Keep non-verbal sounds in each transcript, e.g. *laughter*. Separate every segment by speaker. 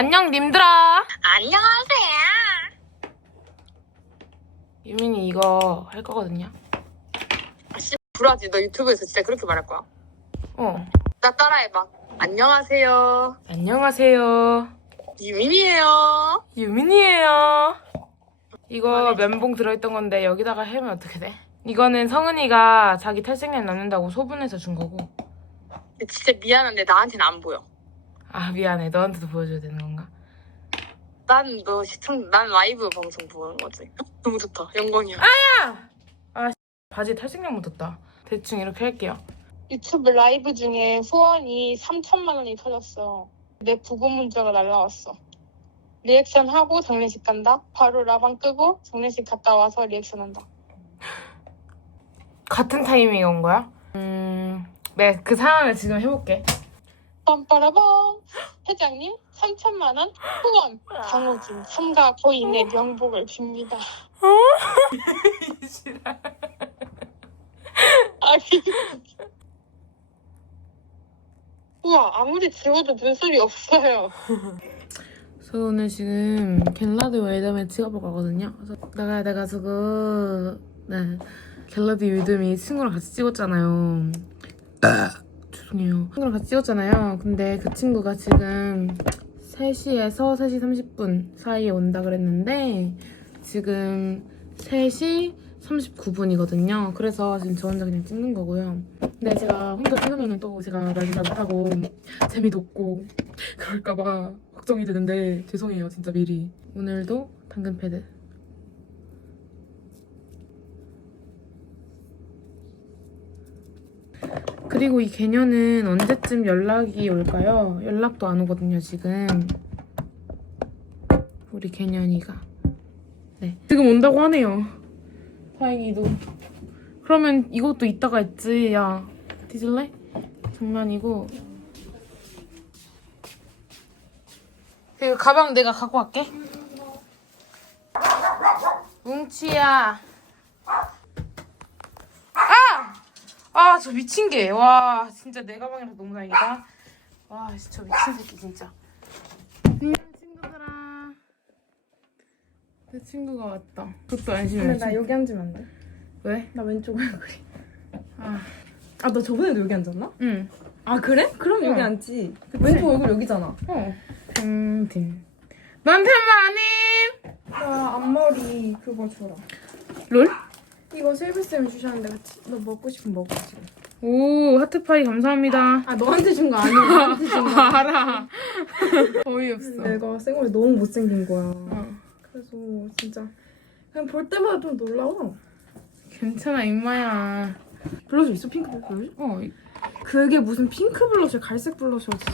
Speaker 1: 안녕 님들아.
Speaker 2: 안녕하세요.
Speaker 1: 유민이 이거 할 거거든요.
Speaker 2: 아, 씨, 불하지. 너 유튜브에서 진짜 그렇게 말할 거야?
Speaker 1: 어.
Speaker 2: 나 따라해봐. 안녕하세요.
Speaker 1: 안녕하세요.
Speaker 2: 유민이에요.
Speaker 1: 유민이에요. 이거 면봉 들어있던 건데 여기다가 해면 어떻게 돼? 이거는 성은이가 자기 탈색약 남는다고 소분해서 준 거고.
Speaker 2: 근데 진짜 미안한데 나한테는 안 보여.
Speaker 1: 아 미안해. 너한테도 보여줘야 되는 건가?
Speaker 2: 난 너 시청, 난 라이브 방송 보는 거지. *laughs* 너무 좋다. 영광이야.
Speaker 1: 바지에 탈색약 묻었다. 대충 이렇게 할게요.
Speaker 3: 유튜브 라이브 중에 후원이 3천만 원이 터졌어. 내 구글 문자가 날라왔어. 리액션 하고 장례식 간다. 바로 라방 끄고 장례식 갔다 와서 리액션 한다.
Speaker 1: 같은 타이밍에 온 거야? 음, 네, 그 상황을 지금 해볼게.
Speaker 3: 빰빠라밤. 회장님 3천만 원 후원. 강호진 삼가 고인의 명복을 빕니다. 아니. 우와 아무리 지워도 눈썹이 없어요.
Speaker 1: 저 오늘 지금 겟라드 웨이덤에 찍어볼 거거든요. 그래서 나가야 돼가지고 네 겟라드 웨이덤이 친구랑 같이 찍었잖아요. 죄송해요. 친구랑 같이 찍었잖아요. 근데 그 친구가 지금 3시에서 3시 30분 사이에 온다 그랬는데 지금 3시 39분이거든요. 그래서 지금 저 혼자 그냥 찍는 거고요. 근데 제가 혼자 찍으면 또 제가 말을 잘 못하고 재미도 없고 그럴까봐 걱정이 되는데 죄송해요 진짜 미리 오늘도 당근 패드 그리고 이 개녀는 언제쯤 연락이 올까요? 연락도 안 오거든요 지금 우리 개년이가 네 지금 온다고 하네요 다행히도 그러면 이것도 이따가 있지 야 뒤질래? 장난이고 그리고 가방 내가 갖고 갈게. 뭉치야. 아! 아, 저 미친 개. 와, 진짜 내 가방이라서 너무 다행이다. 와, 씨, 저 미친 새끼 진짜. 안녕, 친구들아. 내 친구가 왔다. 그것도 안심해.
Speaker 4: 여기 앉으면 안 돼?
Speaker 1: 왜?
Speaker 4: 나 왼쪽 얼굴이.
Speaker 1: 아,
Speaker 4: 아, 너 저번에도 여기 앉았나?
Speaker 1: 응.
Speaker 4: 아, 그래? 그럼 여기
Speaker 1: 응.
Speaker 4: 앉지. 왼쪽 얼굴 여기잖아.
Speaker 1: 어. 딩딩. 너한테 한말 아님?
Speaker 4: 나 앞머리 그거 줘라.
Speaker 1: 롤?
Speaker 4: 이거 실비쌤이 주셨는데 같이 너 먹고 싶으면 먹어 지금.
Speaker 1: 오, 하트파이 감사합니다.
Speaker 4: 아, 너한테 준 거 아니야. 나한테 준 거. *laughs*
Speaker 1: 알아. 어이없어.
Speaker 4: 내가 생얼이 너무 못생긴 거야.
Speaker 1: 어.
Speaker 4: 그래서 진짜 그냥 볼 때마다 좀 놀라워.
Speaker 1: 괜찮아, 임마야.
Speaker 4: 블러셔 있어? 핑크 블러셔?
Speaker 1: 어,
Speaker 4: 그게 무슨 핑크 블러셔, 갈색 블러셔 진짜.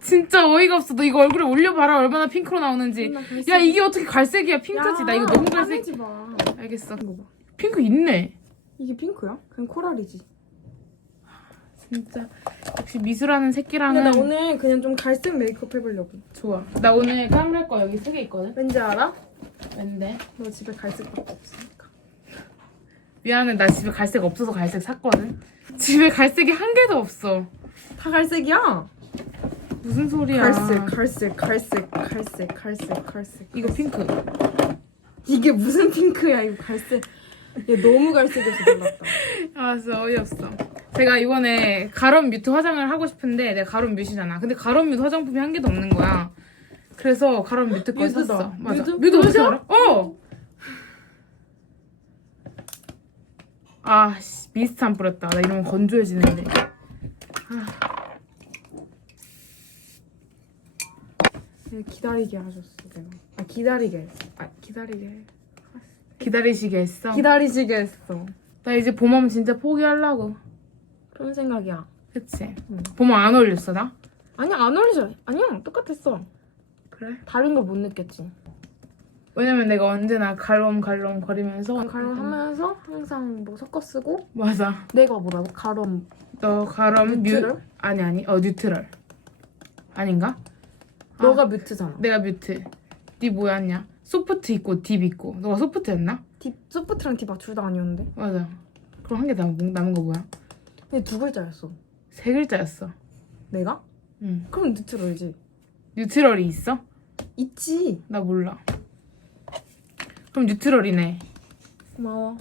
Speaker 1: 진짜 어이가 없어. 너 이거 얼굴에 올려봐라. 얼마나 핑크로 나오는지. 야, 이게 어떻게 갈색이야? 핑크지. 나 이거 너무 갈색.
Speaker 4: 마.
Speaker 1: 알겠어.
Speaker 4: 이거 봐.
Speaker 1: 핑크 있네.
Speaker 4: 이게 핑크야? 그냥 코랄이지.
Speaker 1: 진짜. 역시 미술하는
Speaker 4: 근데
Speaker 1: 새끼랑은
Speaker 4: 나 오늘 그냥 좀 갈색 메이크업 해보려고.
Speaker 1: 좋아. 나 오늘 까물할 거 여기 세 개 있거든.
Speaker 4: 왠지 알아?
Speaker 1: 왠데?
Speaker 4: 너 집에 갈색밖에 없으니까.
Speaker 1: 미안해. 나 집에 갈색 없어서 갈색 샀거든. 집에 갈색이 한 개도 없어.
Speaker 4: 다 갈색이야.
Speaker 1: 무슨 소리야.
Speaker 4: 갈색, 갈색, 갈색, 갈색, 갈색, 갈색.
Speaker 1: 이거 핑크.
Speaker 4: 이게 무슨 핑크야? 이거 갈색. 얘 너무 갈색이어서 놀랐다. *laughs*
Speaker 1: 아, 진짜 어이없어. 제가 이번에 가론 뮤트 화장을 하고 싶은데 내가 가론 뮤시잖아. 근데 가론 뮤트 화장품이 한 개도 없는 거야. 그래서 가론 뮤트 거
Speaker 4: 뮤드다.
Speaker 1: 샀어. 맞아.
Speaker 4: 뮤드?
Speaker 1: 뮤드 어떻게? 알아? 어! 아, 씨, 미스트 안 뿌렸다. 나 이러면 건조해지는데.
Speaker 4: 얘 기다리게 하셨어, 내가. 아, 기다리게. 아, 기다리게.
Speaker 1: 기다리시게 했어.
Speaker 4: 기다리시게 했어.
Speaker 1: 나 이제 봄하면 진짜 포기하려고.
Speaker 4: 그런 생각이야.
Speaker 1: 그치?
Speaker 4: 응.
Speaker 1: 봄안 어울렸어, 나?
Speaker 4: 아니야, 안 어울리죠? 아니야, 똑같았어.
Speaker 1: 그래?
Speaker 4: 다른 걸 못 느꼈지.
Speaker 1: 왜냐면 내가 언제나 갈롬갈롬 거리면서
Speaker 4: 가름 하면서 항상 뭐 섞어 쓰고
Speaker 1: 맞아.
Speaker 4: 내가 뭐라고? 가름
Speaker 1: 너 가롬 뮤
Speaker 4: 뉴트럴?
Speaker 1: 아니 아니 어 뉴트럴 아닌가?
Speaker 4: 너가 뮤트잖아.
Speaker 1: 내가 뮤트. 네 뭐였냐? 소프트 있고 딥 있고. 너가 소프트였나?
Speaker 4: 딥 소프트랑 딥아 둘다 아니었는데.
Speaker 1: 맞아. 그럼 한 개 남은, 남은 거 뭐야?
Speaker 4: 근데 두 글자였어.
Speaker 1: 세 글자였어.
Speaker 4: 내가?
Speaker 1: 응.
Speaker 4: 그럼 뉴트럴이지.
Speaker 1: 뉴트럴이 있어?
Speaker 4: 있지.
Speaker 1: 나 몰라. 그럼 뉴트럴이네.
Speaker 4: 고마워.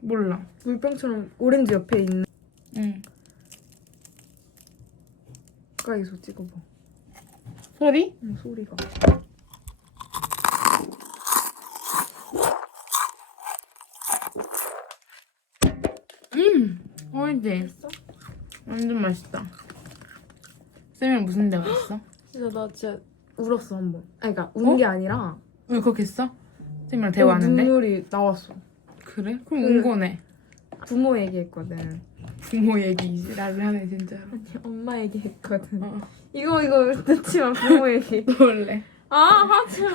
Speaker 1: 몰라.
Speaker 4: 물병처럼 오렌지 옆에 있는
Speaker 1: 응.
Speaker 4: 가까이서 찍어봐.
Speaker 1: 소리?
Speaker 4: 응, 소리가.
Speaker 1: 음, 오렌지. 완전 맛있다. 쌤이랑 무슨 대화 했어? *gasps*
Speaker 4: 진짜 나 진짜 울었어 한 번. 아니 그러니까 운 게 아니라
Speaker 1: 울컥했어? 쌤이랑 대화하는데?
Speaker 4: 눈물이 나왔어.
Speaker 1: 그래? 그럼
Speaker 4: 응.
Speaker 1: 운 거네.
Speaker 4: 부모 얘기했거든.
Speaker 1: 부모 얘기 이지랄을 하네 진짜로.
Speaker 4: 아니 엄마 얘기했거든.
Speaker 1: 어.
Speaker 4: 이거 이거 넣지 마 부모 얘기. *laughs*
Speaker 1: 원래.
Speaker 4: 아 하지 마.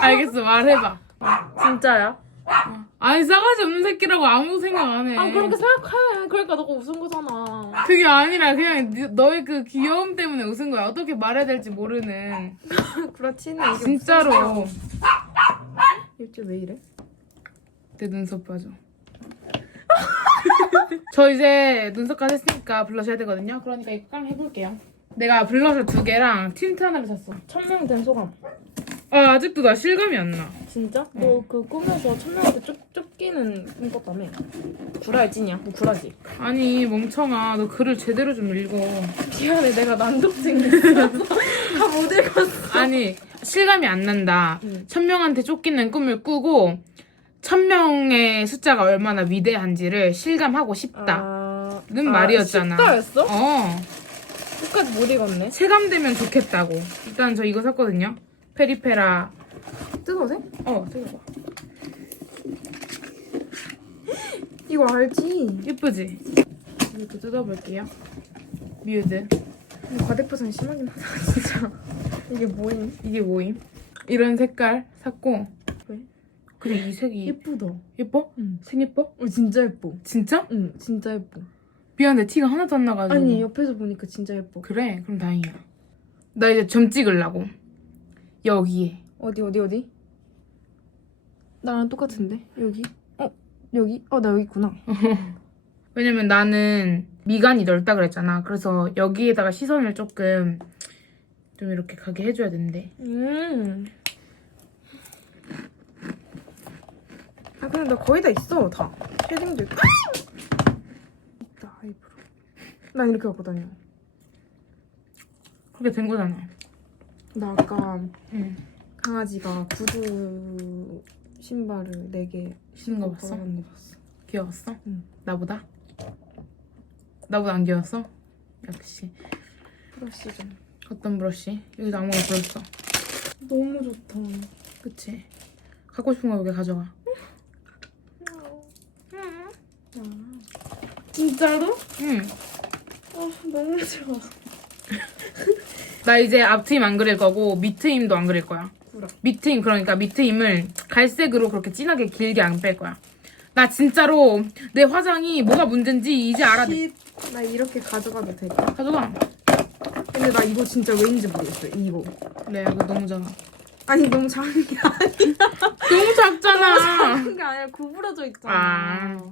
Speaker 1: 알겠어 말해봐.
Speaker 4: 진짜야?
Speaker 1: 아니 싸가지 없는 새끼라고 아무 생각 안 해.
Speaker 4: 아 그렇게 생각해. 그러니까 너가 웃은 거잖아.
Speaker 1: 그게 아니라 그냥 네- 너의 그 귀여움 때문에 웃은 거야. 어떻게 말해야 될지 모르는. *laughs*
Speaker 4: 그렇지. 이게
Speaker 1: 진짜로.
Speaker 4: 일주일 왜 이래?
Speaker 1: 내 눈썹 봐줘. *laughs* 저 이제 눈썹까지 했으니까 블러셔 해야 되거든요. 그러니까 이거 깡 해볼게요. 내가 블러셔 두 개랑 틴트 하나를 샀어.
Speaker 4: 천명 된 소감.
Speaker 1: 아 아직도 나 실감이 안 나.
Speaker 4: 진짜? 너 그 꿈에서 천명한테 쫓, 쫓기는 꿈 꿨다며? 구라야 찐이야? 너 구라지?
Speaker 1: 아니 멍청아 너 글을 제대로 좀 읽어.
Speaker 4: 미안해 내가 난독증이 있어서 다못 읽었어.
Speaker 1: 아니 실감이 안 난다.
Speaker 4: 응.
Speaker 1: 천 명한테 쫓기는 꿈을 꾸고 천 명의 숫자가 얼마나 위대한지를 실감하고 싶다.
Speaker 4: 아...
Speaker 1: 는 말이었잖아.
Speaker 4: 십다였어?
Speaker 1: 어
Speaker 4: 끝까지 못 읽었네.
Speaker 1: 체감되면 좋겠다고. 일단 저 이거 샀거든요. 페리페라.
Speaker 4: 뜯어도 돼?
Speaker 1: 어 뜯어봐. *gasps*
Speaker 4: 이거 알지?
Speaker 1: 예쁘지? 이렇게 뜯어볼게요. 뮤드.
Speaker 4: 근데 과대포장이 심하긴 하다 *laughs* 진짜. 이게 뭐임?
Speaker 1: 이게 뭐임? 이런 색깔 샀고.
Speaker 4: 왜?
Speaker 1: 그래 이 색이
Speaker 4: 예쁘다.
Speaker 1: 예뻐?
Speaker 4: 응.
Speaker 1: 색 예뻐?
Speaker 4: 어 진짜 예뻐.
Speaker 1: 진짜?
Speaker 4: 응 진짜 예뻐.
Speaker 1: 미안해 티가 하나도 안 나가지고.
Speaker 4: 아니 옆에서 보니까 진짜 예뻐.
Speaker 1: 그래 그럼 다행이야. 나 이제 점 찍으려고. 여기에.
Speaker 4: 어디 어디 어디? 나랑 똑같은데 여기? 어 여기? 어 나 여기 있구나. *laughs*
Speaker 1: 왜냐면 나는 미간이 넓다 그랬잖아. 그래서 여기에다가 시선을 조금 좀 이렇게 가게 해줘야 된대.
Speaker 4: 음. 근데 나 거의 다 있어 다. 쉐딩도 있고. 있다 아이브로. 난 이렇게 갖고 다녀.
Speaker 1: 그렇게 된 거잖아.
Speaker 4: 나 아까
Speaker 1: 응.
Speaker 4: 강아지가 구두 신발을 4개
Speaker 1: 신는 거 봤어?
Speaker 4: 거 봤어.
Speaker 1: 귀여웠어?
Speaker 4: 응.
Speaker 1: 나보다? 나보다 안 귀여웠어? 역시.
Speaker 4: 브러쉬 좀.
Speaker 1: 어떤 브러쉬? 여기도 아무거나 불었어.
Speaker 4: 너무 좋다.
Speaker 1: 그치? 갖고 싶은 거 여기 가져가.
Speaker 4: 진짜로?
Speaker 1: 응.
Speaker 4: 아 너무 좋아. *laughs*
Speaker 1: 나 이제 앞트임 안 그릴 거고 밑트임도 안 그릴 거야.
Speaker 4: 구라.
Speaker 1: 밑트임 그러니까 밑트임을 갈색으로 그렇게 진하게 길게 안 뺄 거야. 나 진짜로 내 화장이 뭐가 문제인지 이제 알아.
Speaker 4: 쉿. 나 이렇게 가져가도 될까?
Speaker 1: 가져가.
Speaker 4: 근데 나 이거 진짜 왜인지 모르겠어. 이거.
Speaker 1: 그래 이거 너무 작아.
Speaker 4: 아니 너무 작은 게 아니야.
Speaker 1: 너무 작잖아. *laughs*
Speaker 4: 작은 게 아니라 구부러져 있잖아.
Speaker 1: 아.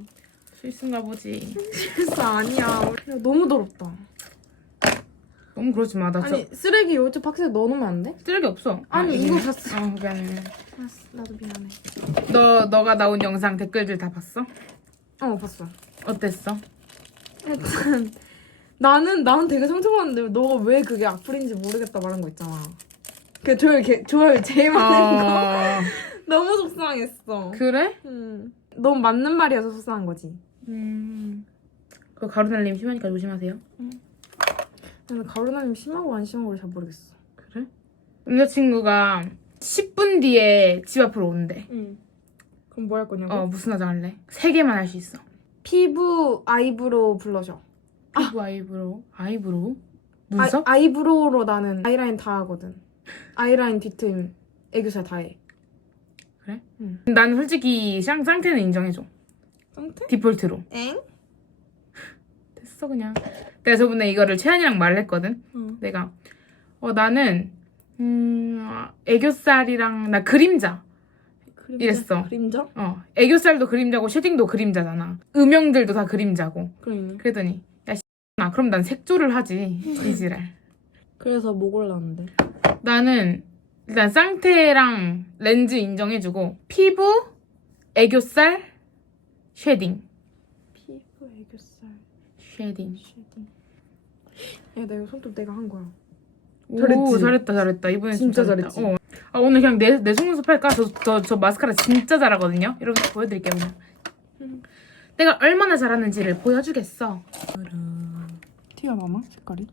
Speaker 1: 실수인가 보지.
Speaker 4: 실수 아니야. 야, 너무 더럽다.
Speaker 1: 너무 그러지 마. 나
Speaker 4: 아니
Speaker 1: 저
Speaker 4: 쓰레기 요즘 박스에 넣어놓으면 안 돼?
Speaker 1: 쓰레기 없어.
Speaker 4: 아니,
Speaker 1: 이게.
Speaker 4: 이거 봤어.
Speaker 1: 어 미안해.
Speaker 4: 알았어, 나도 미안해.
Speaker 1: 너 너가 나온 영상 댓글들 다 봤어?
Speaker 4: 어 봤어.
Speaker 1: 어땠어?
Speaker 4: 일단 나는 나는 되게 상처받았는데 너가 왜 그게 악플인지 모르겠다 말한 거 있잖아. 그 조율 개, 조율 제일 많은 거
Speaker 1: 어... *laughs*
Speaker 4: 너무 속상했어.
Speaker 1: 그래?
Speaker 4: 음. 너무 맞는 말이어서 속상한 거지.
Speaker 1: 음. 그 가루날림 심하니까 조심하세요.
Speaker 4: 나는 가루나님 심하고 안 심하고를 잘 모르겠어.
Speaker 1: 그래? 남자친구가 10분 뒤에 집 앞으로 온대.
Speaker 4: 응. 그럼 뭐 할 거냐고?
Speaker 1: 어 무슨 화장 할래? 세 개만 할 수 있어.
Speaker 4: 피부 아이브로우 블러셔.
Speaker 1: 피부 아 이브로우 아이브로우 눈썹?
Speaker 4: 아, 아이브로우로 나는 아이라인 다 하거든. 아이라인 뒤트임 애교살 다 해.
Speaker 1: 그래?
Speaker 4: 응.
Speaker 1: 나는 솔직히 상, 상태는 인정해줘.
Speaker 4: 상태?
Speaker 1: 디폴트로.
Speaker 4: 엥?
Speaker 1: 됐어 그냥. 내가 저번에 이거를 채연이랑 말을 했거든.
Speaker 4: 응.
Speaker 1: 내가 어 나는 음 애교살이랑 나 그림자.
Speaker 4: 그림자?
Speaker 1: 이랬어.
Speaker 4: 그림자?
Speaker 1: 어 애교살도 그림자고 쉐딩도 그림자잖아. 음영들도 다 그림자고.
Speaker 4: 그러네.
Speaker 1: 그랬더니 야나 그럼 난 색조를 하지 이지랄.
Speaker 4: 그래서 뭐 골랐는데?
Speaker 1: 나는 일단 쌍태랑 렌즈 인정해주고 피부, 애교살, 쉐딩.
Speaker 4: 피부 애교살
Speaker 1: 쉐딩.
Speaker 4: 쉐딩. 야, 나 이거 손톱 내가 한 거야.
Speaker 1: 오,
Speaker 4: 잘했지?
Speaker 1: 잘했다 잘했다 이번엔 좀
Speaker 4: 진짜. 잘했지?
Speaker 1: 어. 아 오늘 그냥 내, 내 속눈썹 할까? 저, 저, 저 마스카라 진짜 잘하거든요 여러분 보여드릴게요 그냥
Speaker 4: 음.
Speaker 1: 내가 얼마나 잘하는지를 보여주겠어
Speaker 4: 티가 나나? 색깔이?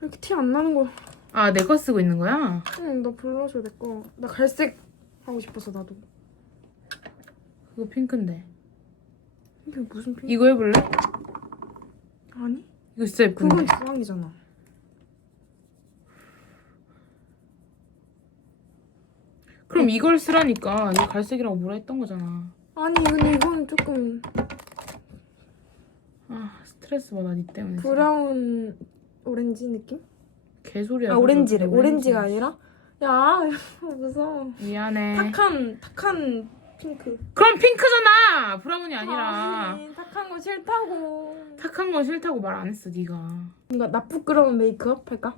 Speaker 4: 이렇게 티 안 나는 거.
Speaker 1: 아 내 거 쓰고 있는 거야?
Speaker 4: 응, 나 블러셔 내 거. 나 갈색 하고 싶어서 나도.
Speaker 1: 그거 핑크인데
Speaker 4: 이게 무슨 핑?
Speaker 1: 이거 해볼래?
Speaker 4: 아니?
Speaker 1: 이거 진짜 예쁜데
Speaker 4: 그건 주황이잖아.
Speaker 1: 그럼 이걸 쓰라니까 이거 갈색이라고 뭐라 했던 거잖아
Speaker 4: 아니, 근데 이거는 조금
Speaker 1: 아 스트레스 받아 니 때문에.
Speaker 4: 브라운 오렌지 느낌?
Speaker 1: 개소리야
Speaker 4: 아. 오렌지래.
Speaker 1: 오렌지.
Speaker 4: 오렌지가 아니라? 야, *laughs* 무서워.
Speaker 1: 미안해
Speaker 4: 탁한, 탁한 핑크.
Speaker 1: 그럼 핑크잖아 브라운이 아니라
Speaker 4: 아니, 탁한 거 싫다고.
Speaker 1: 탁한 건 싫다고 말 안 했어 네가
Speaker 4: 뭔가 나 부끄러운 메이크업 할까?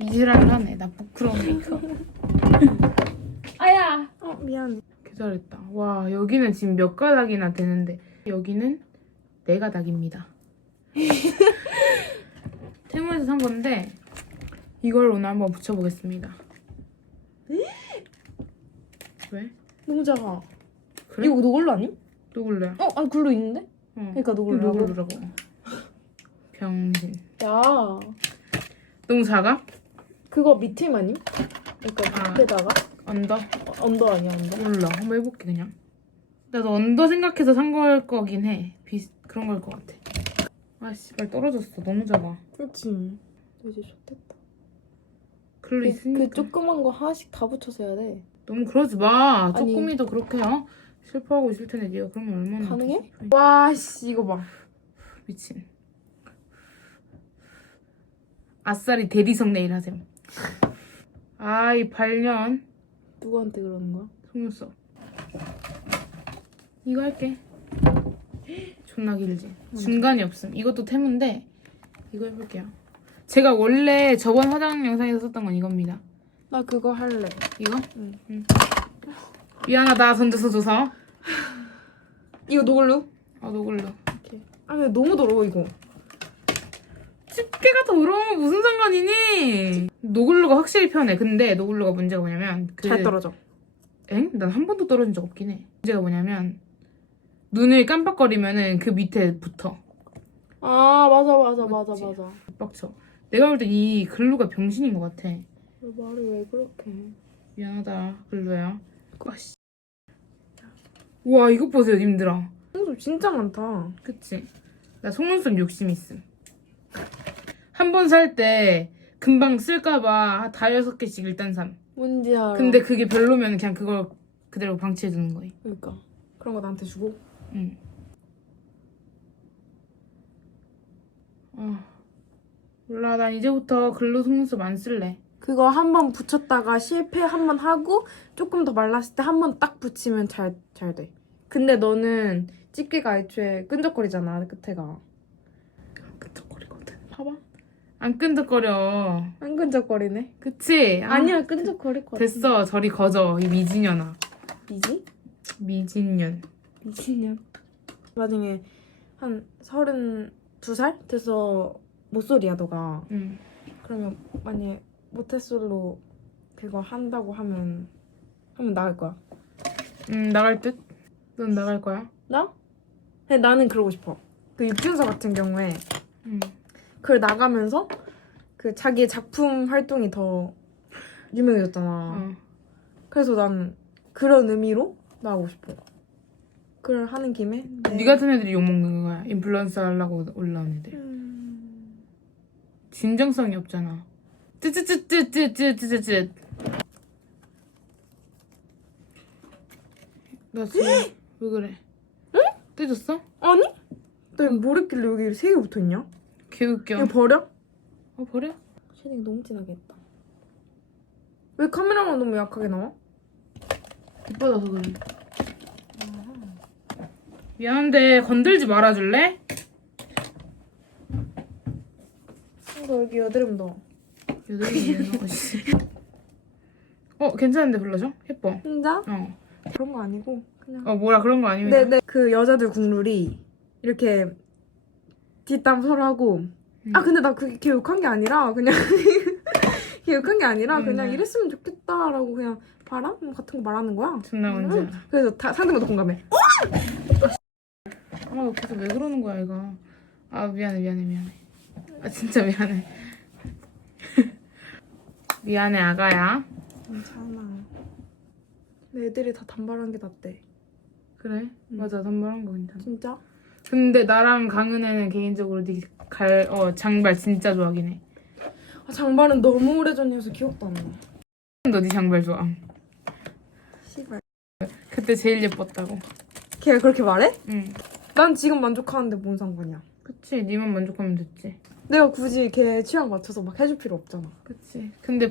Speaker 1: 이지랄을 하네 나 부끄러운 메이크업 *laughs* 아야
Speaker 4: 어, 미안해.
Speaker 1: 개 잘했다 와 여기는 지금 몇 가닥이나 되는데 여기는 네 가닥입니다 테무에서 산 건데 이걸 오늘 한번 붙여보겠습니다 왜?
Speaker 4: 너무 작아.
Speaker 1: 그래?
Speaker 4: 이거 너 걸로 아니?
Speaker 1: 누굴래?
Speaker 4: 어, 아니 글로 있는데?
Speaker 1: 어.
Speaker 4: 그러니까 너 걸로.
Speaker 1: 누굴라고 병신
Speaker 4: 야,
Speaker 1: 너무 작아?
Speaker 4: 그거 밑에 아니? 그러니까
Speaker 1: 아.
Speaker 4: 밑에다가
Speaker 1: 언더?
Speaker 4: 어, 언더 아니야 언더?
Speaker 1: 몰라 한번 해볼게 그냥 나도 언더 생각해서 산 걸 거긴 해 비슷 그런 걸 것 같아 아 씨발 떨어졌어 너무 작아
Speaker 4: 그렇지. 이제 좋겠다.
Speaker 1: 글로
Speaker 4: 그,
Speaker 1: 있으니까
Speaker 4: 그 조그만 거 하나씩 다 붙여서 해야 돼.
Speaker 1: 너무 그러지 마
Speaker 4: 아니.
Speaker 1: 쪼꼬미도 그렇게 어? 슬퍼하고 있을 텐데 네가 그러면 얼마나
Speaker 4: 가능해?
Speaker 1: 슬퍼해.
Speaker 4: 와, 씨 이거 봐.
Speaker 1: 미친 아싸리 대리석 네일 하셈 아이 발년
Speaker 4: 누구한테 그러는 거야?
Speaker 1: 속눈썹 이거 할게 *gasps* 존나 길지 중간이 없음 이것도 테무인데 이거 해볼게요 제가 원래 저번 화장 영상에서 썼던 건 이겁니다
Speaker 4: 나 그거 할래.
Speaker 1: 이거?
Speaker 4: 응.
Speaker 1: 응. 미안하다 던져서 줘서
Speaker 4: 이거 노글루?
Speaker 1: 아 노글로
Speaker 4: 아 근데 너무 더러워 이거.
Speaker 1: 집게가 더러우면 무슨 상관이니 노글루가 확실히 편해 근데 노글루가 문제가 뭐냐면 그...
Speaker 4: 잘 떨어져.
Speaker 1: 엥? 난 한 번도 떨어진 적 없긴 해 문제가 뭐냐면 눈을 깜빡거리면은 그 밑에 붙어
Speaker 4: 아 맞아 맞아 맞아? 맞아.
Speaker 1: 빡쳐 내가 볼 때 이 글루가 병신인 것 같아
Speaker 4: 너 말을 왜 그렇게? 해?
Speaker 1: 미안하다 글루야 아씨 우와 이것 보세요 님들아
Speaker 4: 속눈썹 진짜 많다.
Speaker 1: 그치? 나 속눈썹 욕심 있음 한 번 살 때 금방 쓸까봐 다 여섯 개씩 일단 삼
Speaker 4: 뭔지 알아.
Speaker 1: 근데 그게 별로면 그냥 그걸 그대로 방치해두는 거예요
Speaker 4: 그러니까 그런 거 나한테 주고.
Speaker 1: 응. 아, 몰라. 난 이제부터 글로 속눈썹 안 쓸래.
Speaker 4: 그거 한 번 붙였다가 실패 한 번 하고 조금 더 말랐을 때 한 번 딱 붙이면 잘 잘 돼. 근데 너는 집게가 애초에 끈적거리잖아 끝에가.
Speaker 1: 안 끈적거리거든. 봐봐. 안 끈적거려.
Speaker 4: 안 끈적거리네.
Speaker 1: 그치? 아,
Speaker 4: 아니야 끈적거릴 것 같아.
Speaker 1: 됐어. 저리 거져. 이 미진년아.
Speaker 4: 미지?
Speaker 1: 미진년.
Speaker 4: 미친년. 나중에 한 서른 두 살 돼서 모쏠이야 너가.
Speaker 1: 응.
Speaker 4: 그러면 만약에 모태솔로 그거 한다고 하면 하면 나갈 거야.
Speaker 1: 응, 나갈 듯? 넌 나갈 거야?
Speaker 4: 나? 근데 나는 그러고 싶어. 그 육준서 같은 경우에
Speaker 1: 응.
Speaker 4: 그걸 나가면서 그 자기의 작품 활동이 더 유명해졌잖아.
Speaker 1: 어.
Speaker 4: 그래서 난 그런 의미로 나가고 싶어. 그걸 하는 김에 내-
Speaker 1: 네 같은 애들이 욕 먹는 거야. 인플루언서 하려고 올라온 애들.
Speaker 4: 음,
Speaker 1: 진정성이 없잖아. 쯔쯔쯔쯔쯔쯔쯔쯔. 나 지금 왜 그래? 응? 떼졌어?
Speaker 4: 아니? 나 이거 뭘 했길래 여기 세 개 붙어있냐?
Speaker 1: 개웃겨.
Speaker 4: 이거 버려?
Speaker 1: 어 버려?
Speaker 4: 쉐딩 너무 진하게 했다. 왜 카메라만 너무 약하게 나와?
Speaker 1: 못 받아서 그래. 미안한데 건들지 말아줄래?
Speaker 4: 이거 여기 여드름 넣어.
Speaker 1: 여덟이. 어 괜찮은데 불러줘? 예뻐.
Speaker 4: 진짜?
Speaker 1: 어.
Speaker 4: 그런 거 아니고 그냥.
Speaker 1: 어 뭐라 그런 거 아니면.
Speaker 4: 네네. 그 여자들 국룰이 이렇게 뒷담 서로 하고.
Speaker 1: 음.
Speaker 4: 아 근데 나 그게 교육한 게 아니라 그냥 *laughs* 교육한 게 아니라
Speaker 1: 음,
Speaker 4: 그냥
Speaker 1: 네.
Speaker 4: 이랬으면 좋겠다라고 그냥 바람 같은 거 말하는 거야.
Speaker 1: 존나 뭔지 알아.
Speaker 4: 그래서 다, 상대방도 공감해.
Speaker 1: 아, 너 계속 왜 그러는 거야, 이거. 아, 미안해, 미안해, 미안해. 아, 진짜 미안해. 미안해, 아가야.
Speaker 4: 괜찮아. 근데 애들이 다 단발한 게 낫대.
Speaker 1: 그래? 맞아, 단발한 거 괜찮아.
Speaker 4: 진짜?
Speaker 1: 근데 나랑 강은혜는 개인적으로 네 갈, 어, 장발 진짜 좋아하긴 해.
Speaker 4: 아, 장발은 너무 오래전이어서 기억도 안 나.
Speaker 1: 너네 장발 좋아.
Speaker 4: 씨발.
Speaker 1: 그때 제일 예뻤다고.
Speaker 4: 걔가 그렇게 말해?
Speaker 1: 응.
Speaker 4: 난 지금 만족하는데 뭔 상관이야.
Speaker 1: 그치, 니만 만족하면 됐지.
Speaker 4: 내가 굳이 걔 취향 맞춰서 막 해줄 필요 없잖아.
Speaker 1: 그치. 근데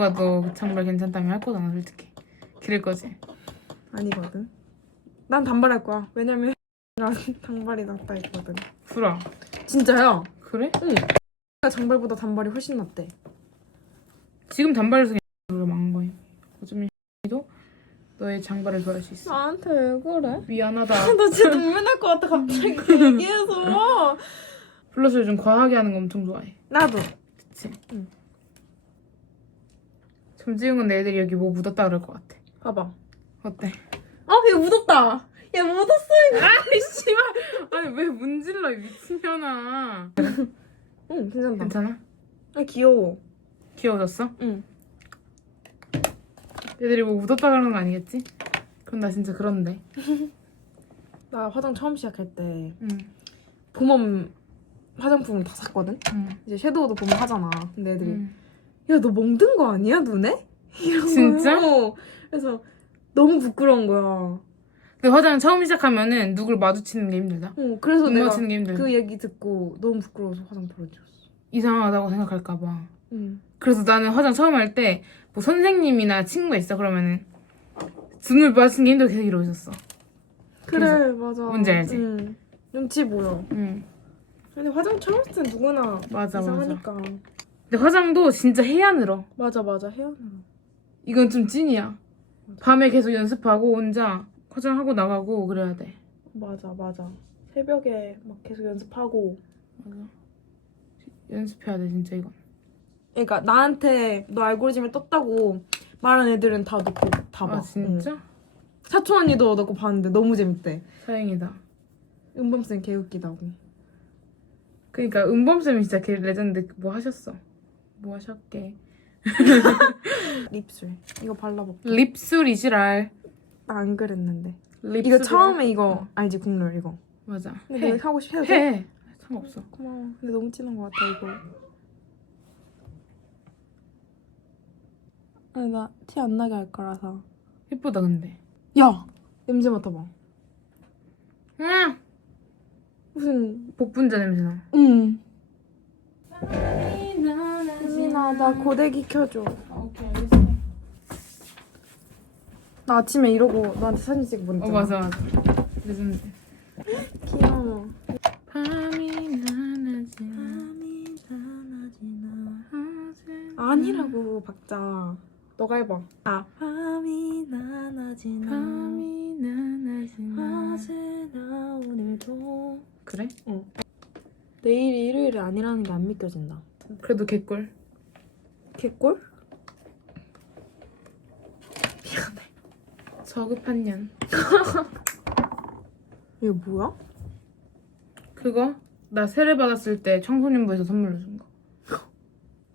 Speaker 1: 가너 장발 괜찮다면 할 거잖아, 솔직히. 그럴 거지.
Speaker 4: 아니거든. 난 단발할 거야. 왜냐면 난 *laughs* 단발이 낫다 했거든.
Speaker 1: 불아.
Speaker 4: 진짜야.
Speaker 1: 그래?
Speaker 4: 장발보다 단발이 훨씬 낫대.
Speaker 1: 지금 단발에서 그냥 망한 거임. 어쩌면 도 너의 장발을 좋아할 수 있어.
Speaker 4: 나한테 왜 그래?
Speaker 1: 미안하다. *laughs*
Speaker 4: 나 진짜 눈물 날 것 같아 갑자기 *laughs* 얘기해서.
Speaker 1: 플러스 요즘 과하게 하는 거 엄청 좋아해.
Speaker 4: 나도.
Speaker 1: 그치?
Speaker 4: 응.
Speaker 1: 내 애들이 여기 뭐 묻었다 그럴 것 같아.
Speaker 4: 봐봐.
Speaker 1: 어때?
Speaker 4: 아, 얘 묻었다. 얘 묻었어.
Speaker 1: 아이 씨발. 아니 왜 문질러 이 미친년아.
Speaker 4: 응, 괜찮다.
Speaker 1: 괜찮아?
Speaker 4: 아, 귀여워.
Speaker 1: 귀여워졌어?
Speaker 4: 응.
Speaker 1: 애들이 뭐 묻었다 그러는 거 아니겠지? 그럼 나 진짜 그런데. *laughs*
Speaker 4: 나 화장 처음 시작할 때
Speaker 1: 응.
Speaker 4: 봄웜 화장품을 다 샀거든?
Speaker 1: 응.
Speaker 4: 이제 섀도우도 봄에 하잖아. 근데 애들이
Speaker 1: 응.
Speaker 4: 야, 너 멍든 거 아니야, 눈에? *laughs* 이런
Speaker 1: 진짜?
Speaker 4: 거예요. 그래서 너무 부끄러운 거야.
Speaker 1: 근데 화장 처음 시작하면은 누굴 마주치는 게 힘들다.
Speaker 4: 어, 그래서
Speaker 1: 눈
Speaker 4: 내가
Speaker 1: 맞추는 게 힘들다.
Speaker 4: 그 얘기 듣고 너무 부끄러워서 화장 버려줬어.
Speaker 1: 이상하다고 생각할까 봐.
Speaker 4: 응.
Speaker 1: 그래서 나는 화장 처음 할 때 뭐 선생님이나 친구가 있어 그러면은 눈을 마주치는 게 힘들어 계속 이러고 있었어.
Speaker 4: 그래, 맞아.
Speaker 1: 뭔지 알지?
Speaker 4: 응. 눈치 보여.
Speaker 1: 응.
Speaker 4: 근데 화장 처음 했을 땐 누구나
Speaker 1: 맞아 맞아.
Speaker 4: 이상하니까.
Speaker 1: 근데 화장도 진짜 늘어.
Speaker 4: 맞아, 맞아. 헤어나.
Speaker 1: 이건 좀 찐이야. 밤에 계속 연습하고 혼자 화장하고 나가고 그래야 돼.
Speaker 4: 맞아, 맞아. 새벽에 막 계속 연습하고.
Speaker 1: 맞아. 연습해야 돼 진짜 이건.
Speaker 4: 그러니까 나한테 너 알고리즘에 떴다고 말한 애들은 다 넣고 다 봐.
Speaker 1: 아 진짜?
Speaker 4: 응. 사촌 언니도 넣고 봤는데 너무 재밌대.
Speaker 1: 다행이다.
Speaker 4: 은범 쌤 개웃기다고.
Speaker 1: 그러니까 은범 쌤이 진짜 개 레전드 뭐 하셨어? 뭐 하셨게? *laughs*
Speaker 4: 립술. 이거 발라볼게.
Speaker 1: 립술이지랄.
Speaker 4: 나 안 그랬는데.
Speaker 1: 립술이랑-
Speaker 4: 이거 처음에 이거 알지 국룰 이거.
Speaker 1: 맞아.
Speaker 4: 근데
Speaker 1: 해.
Speaker 4: 하고 싶어 해도 돼?
Speaker 1: 해. 상관없어.
Speaker 4: 고마워. 근데 너무 진한 것 같아 이거. 아니 나 티 안 나게 할 거라서.
Speaker 1: 예쁘다 근데.
Speaker 4: 야 냄새 맡아봐.
Speaker 1: 응.
Speaker 4: 무슨
Speaker 1: 복분자 냄새 나.
Speaker 4: 응. 민아 나 고데기 켜줘.
Speaker 1: 오케이 알겠어.
Speaker 4: 나 아침에 이러고 너한테 사진 찍어 보냈잖아.
Speaker 1: 어 맞아 맞아. 레전드.
Speaker 4: 귀여워.
Speaker 1: 밤이 나나지
Speaker 4: 아니라고 박자. 너가 해봐. 아.
Speaker 3: 밤이 나나지나
Speaker 1: 밤이 나나지나
Speaker 3: 어제나 오늘도
Speaker 1: 그래?
Speaker 4: 내일이 일요일이 아니라는 게 안 믿겨진다.
Speaker 1: 그래도 개꿀.
Speaker 4: 개꿀?
Speaker 1: 저급한 년. *laughs*
Speaker 4: 이거 뭐야?
Speaker 1: 그거 나 세례 받았을 때 청소년부에서 선물로 준 거. *gasps*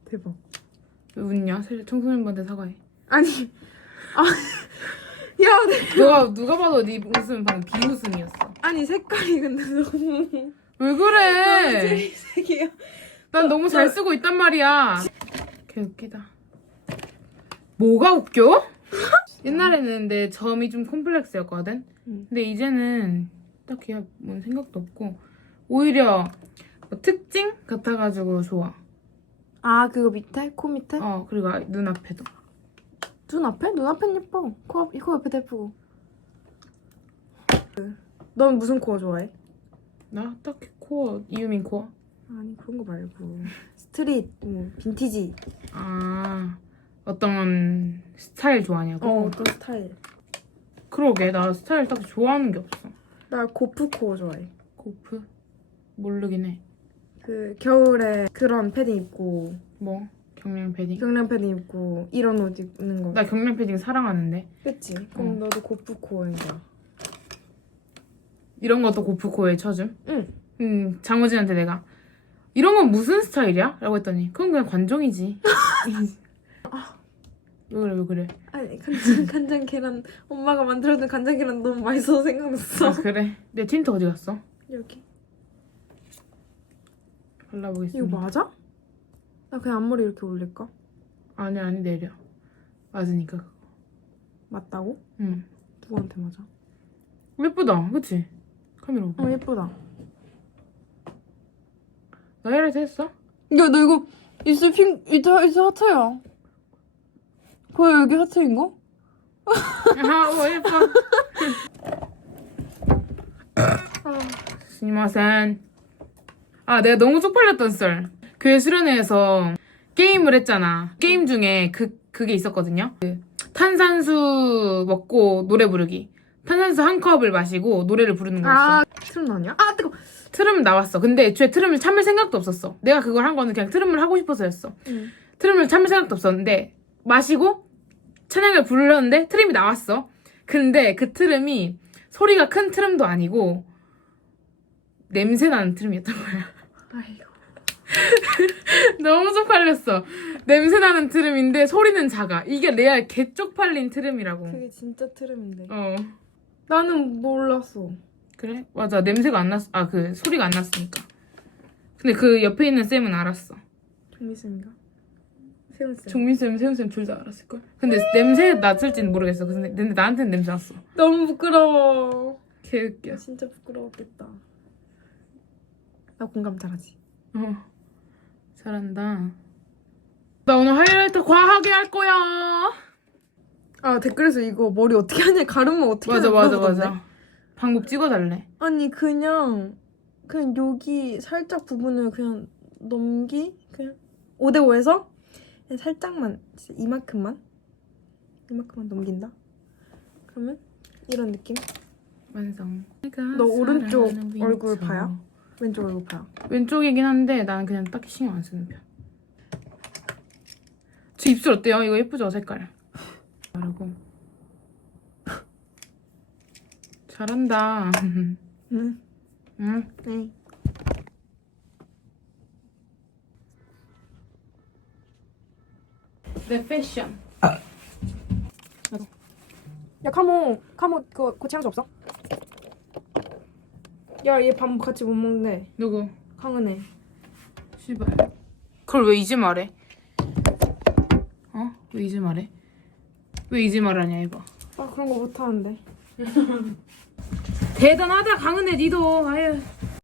Speaker 4: 대박.
Speaker 1: 왜 웃냐? 세례 청소년부한테 사과해.
Speaker 4: 아니. 아. *laughs* 야, 내-
Speaker 1: 너가 누가 봐도 네 웃음은 방금 비웃음이었어.
Speaker 4: 아니 색깔이 근데 너무
Speaker 1: 왜 그래?
Speaker 4: 트리색이야.
Speaker 1: 난 너무 잘 쓰고 있단 말이야. 개 웃기다. 뭐가 웃겨? *laughs* 옛날에는 내 점이 좀 콤플렉스였거든.
Speaker 4: 응.
Speaker 1: 근데 이제는 딱히 뭔 생각도 없고 오히려 뭐 특징 같아가지고 좋아.
Speaker 4: 아 그거 밑에 코 밑에
Speaker 1: 어 그리고 눈 앞에도.
Speaker 4: 눈 앞에 눈 앞엔 예뻐. 코 앞, 코 옆에도 예쁘고. 넌 무슨 코어 좋아해?
Speaker 1: 나 딱히 코어 이유민 코어.
Speaker 4: 아니 그런 거 말고 스트릿 뭐 빈티지
Speaker 1: 아 어떤 스타일 좋아하냐고?
Speaker 4: 어 어떤 스타일?
Speaker 1: 그러게 나 스타일 딱 좋아하는 게 없어.
Speaker 4: 나 고프코어 좋아해.
Speaker 1: 고프? 모르긴 해.
Speaker 4: 그 겨울에 그런 패딩 입고
Speaker 1: 뭐 경량 패딩?
Speaker 4: 경량 패딩 입고 이런 옷 입는 거.
Speaker 1: 나 경량 패딩 사랑하는데
Speaker 4: 그치? 그럼
Speaker 1: 어.
Speaker 4: 너도 고프코어인 거야.
Speaker 1: 이런 것도 고프코에 쳐줌?
Speaker 4: 응.
Speaker 1: 음 장호진한테 내가 이런 건 무슨 스타일이야? 라고 했더니 그건 그냥 관종이지. *laughs* 왜 그래 왜 그래?
Speaker 4: 아니 간장 간장 계란 엄마가 만들어준 간장 계란 너무 맛있어서 생각났어.
Speaker 1: 아 그래? 내 틴트 어디 갔어?
Speaker 4: 여기.
Speaker 1: 발라보겠습니다.
Speaker 4: 이거 맞아? 나 그냥 앞머리 이렇게 올릴까?
Speaker 1: 아니 아니 내려. 맞으니까 그거.
Speaker 4: 맞다고?
Speaker 1: 응.
Speaker 4: 누구한테 맞아?
Speaker 1: 예쁘다, 그치? 카메라 봐.
Speaker 4: 어 예쁘다.
Speaker 1: 나 헤라이트 했어?
Speaker 4: 야, 너 이거 입술 핑, 입술, 입술 하트야. 보여, 여기 하트인 거? *laughs*
Speaker 1: 아, 오 예뻐. *laughs* 스미마센. 아, 내가 너무 쪽팔렸던 썰. 교회 수련회에서 게임을 했잖아. 게임 중에 그 그게 있었거든요. 그 탄산수 먹고 노래 부르기. 탄산수 한 컵을 마시고 노래를 부르는 거였어.
Speaker 4: 아, 트름 나냐? 아, 뜨거.
Speaker 1: 트름 나왔어. 근데 애초에 트름을 참을 생각도 없었어. 내가 그걸 한 거는 그냥 트름을 하고 싶어서였어.
Speaker 4: 응.
Speaker 1: 트름을 참을 생각도 없었는데 마시고 찬양을 부르려는데 트름이 나왔어. 근데 그 트름이 소리가 큰 트름도 아니고 냄새 나는 트름이었던 거야.
Speaker 4: 아이고. *laughs*
Speaker 1: 너무 쪽팔렸어. 냄새 나는 트름인데 소리는 작아. 이게 레알 개 쪽팔린 트름이라고.
Speaker 4: 그게 진짜 트름인데.
Speaker 1: 어.
Speaker 4: 나는 몰랐어.
Speaker 1: 그래? 맞아. 냄새가 안 났, 아, 그 소리가 안 났으니까. 근데 그 옆에 있는 쌤은 알았어.
Speaker 4: 정미쌤인가? 세훈쌤.
Speaker 1: 종민쌤, 세훈쌤 둘 다 알았을걸? 근데 냄새 났을지는 모르겠어. 근데, 근데 나한테는 냄새 났어.
Speaker 4: 너무 부끄러워.
Speaker 1: 개웃겨.
Speaker 4: 진짜 부끄러웠겠다. 나 공감 잘하지.
Speaker 1: 어. 잘한다. 나 오늘 하이라이트 과하게 할 거야.
Speaker 4: 아, 댓글에서 이거 머리 어떻게 하냐, 가르마 어떻게
Speaker 1: 맞아,
Speaker 4: 하냐.
Speaker 1: 맞아. 맞아. 방법 찍어달래.
Speaker 4: 아니, 그냥, 그냥 여기 살짝 부분을 그냥 넘기? 그냥 5대 5에서 그냥 살짝만, 진짜 이만큼만? 이만큼만 넘긴다? 그러면 이런 느낌?
Speaker 1: 완성.
Speaker 4: 너 오른쪽 얼굴 봐요? 왼쪽 얼굴 봐요.
Speaker 1: 왼쪽이긴 한데 나는 그냥 딱히 신경 안 쓰는 편. 제 입술 어때요? 이거 예쁘죠 색깔. *laughs* 그리고 잘한다. *laughs*
Speaker 4: 응.
Speaker 1: 응.
Speaker 4: 네.
Speaker 1: 내 패션.
Speaker 4: 야 카모 카모 그거 고치향수 없어? 야 얘 밥 같이 못 먹네
Speaker 1: 누구?
Speaker 4: 강은혜
Speaker 1: 씨발. 그걸 왜 이제 말해? 어? 왜 이제 말해? 왜 이제 말하냐 이거.
Speaker 4: 아 그런 거 못하는데 *laughs*
Speaker 1: 대단하다 강은혜 니도. 아유